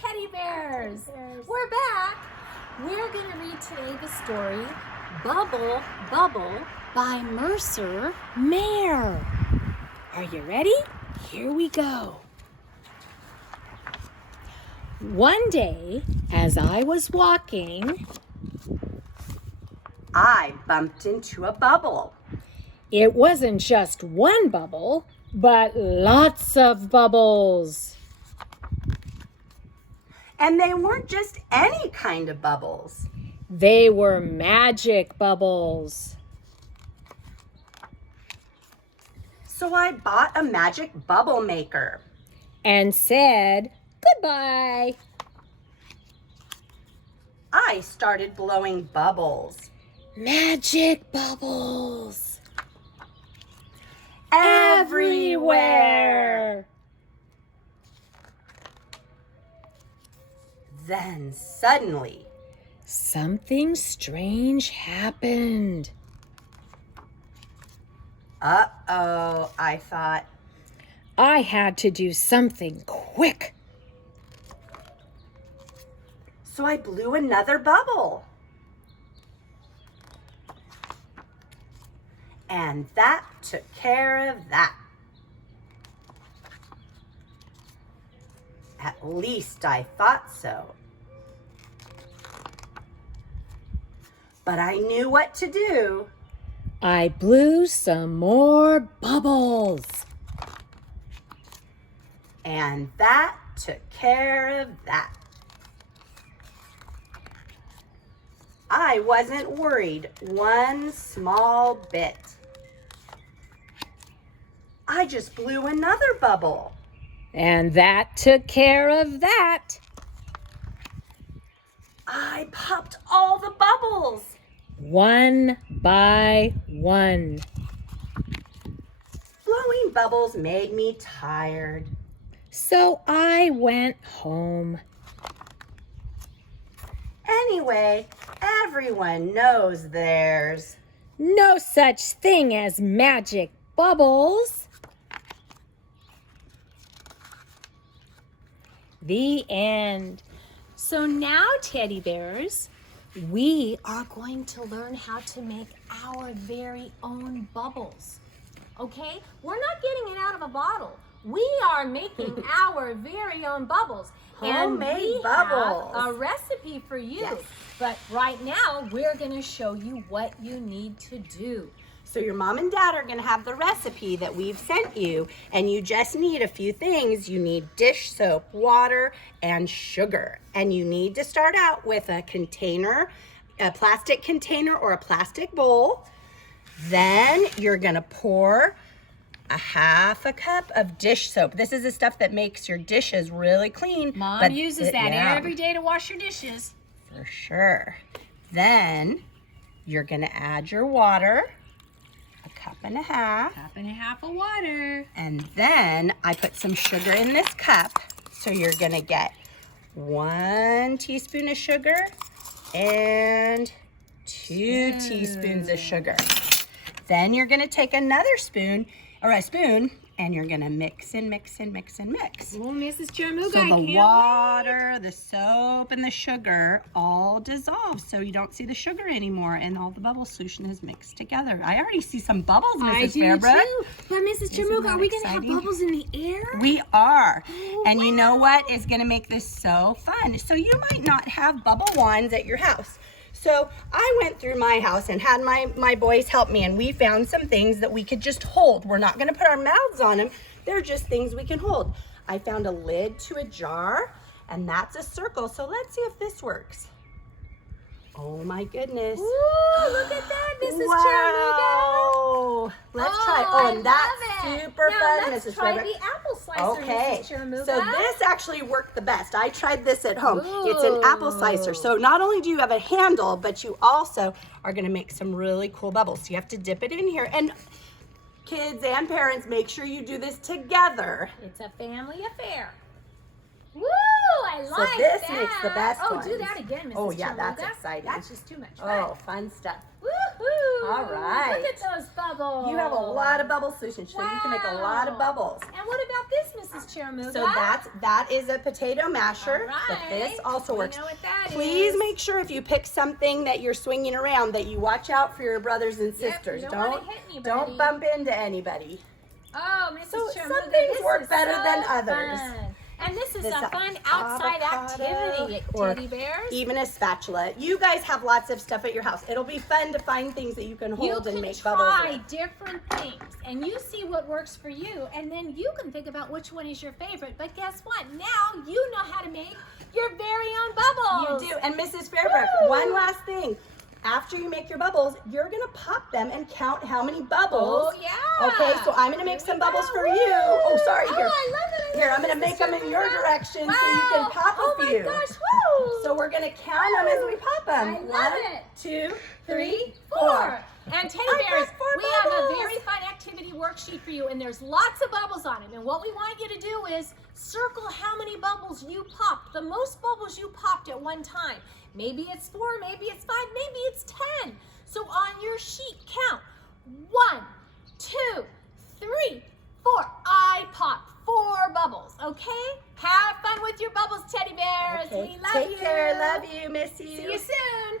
teddy bears. We're back. We're going to read today the story Bubble, Bubble by Mercer Mayer. Are you ready? Here we go. One day, as I was walking, I bumped into a bubble. it wasn't just one bubble, but lots of bubbles. And they weren't just any kind of bubbles. They were magic bubbles. So I bought a magic bubble maker. And said goodbye. I started blowing bubbles. Magic bubbles. Everywhere. Then suddenly, Something strange happened. uh-oh, I thought. I had to do something quick. So I blew another bubble. And that took care of that. At least I thought so. But I knew what to do. I blew some more bubbles. And that took care of that. I wasn't worried one small bit. I just blew another bubble. And that took care of that. I popped all the bubbles. One by one. Blowing bubbles made me tired. So I went home. Anyway, everyone knows there's No such thing as magic bubbles. The end. So now, teddy bears, we are going to learn how to make our very own bubbles. Okay? We're not getting it out of a bottle. We are making our very own bubbles. Homemade and we bubbles. have a recipe for you. Yes. But right now, we're going to show you what you need to do. So your mom and dad are going to have the recipe that we've sent you, and you just need a few things. You need dish soap, water, and sugar. And you need to start out with a container, a plastic container or a plastic bowl. Then you're going to pour a half a cup of dish soap. This is the stuff that makes your dishes really clean. Mom uses that yeah, every day to wash your dishes. for sure. Then you're going to add your water. A cup and a half. Cup and a half of water. And then I put some sugar in this cup. So you're gonna get 1 teaspoon of sugar and 2 teaspoons of sugar. Then you're gonna take another spoon, or a spoon, and you're gonna mix and mix and mix and mix. Oh, Mrs. Charamuga, So I the can't water, the soap, and the sugar all dissolve, so you don't see the sugar anymore, and all the bubble solution is mixed together. I already see some bubbles, Mrs. I do Fairbrook. too. But Mrs. Charamuga, that are we going to have exciting? bubbles in the air? We are. Oh, And you know wow. what is going to make this so fun? So you might not have bubble wands at your house. So I went through my house and had my boys help me, and we found some things that we could just hold. We're not going to put our mouths on them. They're just things we can hold. I found a lid to a jar, and that's a circle. So let's see if this works. Oh my goodness. Ooh, look at that, Mrs. Wow. Let's try. Oh, and that's super now, fun, let's Mrs. try Fairbrook. the apple slicer, Okay, Mrs. Charamuga. so this actually worked the best. I tried this at home. It's an apple slicer. So not only do you have a handle, but you also are going to make some really cool bubbles. So you have to dip it in here. And kids and parents, make sure you do this together. It's a family affair. Woo! I like that. So this makes the best Oh, ones. do that again, Mrs. Oh, yeah, that's Charamuga. exciting. That's just too much fun. Oh, fun stuff. Woohoo! All right. Look at those bubbles. You have a lot of bubble solutions, so you can make a lot of bubbles. And what about this, Mrs. Charamuga? So that is a potato masher. All But this also We works. know what that Please is. make sure if you pick something that you're swinging around that you watch out for your brothers and Yep, sisters. you don't wanna hit anybody. Don't bump into anybody. Oh, Mrs. So Charamuga, some things this work is better so than others. fun. And this is This a fun outside avocado activity, or teddy bears. Even a spatula. You guys have lots of stuff at your house. It'll be fun to find things that you can hold and make bubbles You can with. try different things, and you see what works for you, and then you can think about which one is your favorite. But guess what? Now you know how to make your very own bubbles. You do. And Mrs. Fairbrook, Woo! one last thing. After you make your bubbles, you're going to pop them and count how many bubbles. Oh, yeah. Okay, so I'm going to make some bubbles for you. Woo! Oh, sorry. Here. Oh, I love it. Here, I'm going to make them in your direction so you can pop a few. Oh, my gosh. Woo! So we're going to count them as we pop them. I love it. 1, 2, 3, 4. 4. And teddy I bears, got 4 we have a bubbles. very fun activity worksheet for you, and there's lots of bubbles on it. And what we want you to do is circle how many bubbles you popped, the most bubbles you popped at one time. Maybe it's 4, maybe it's 5, maybe it's 10. So on your sheet, count 1, 2, 3, 4. I popped 4 bubbles, okay? Have fun with your bubbles, teddy bears. Okay. We love Take you. care. Love you. Miss you. See you soon.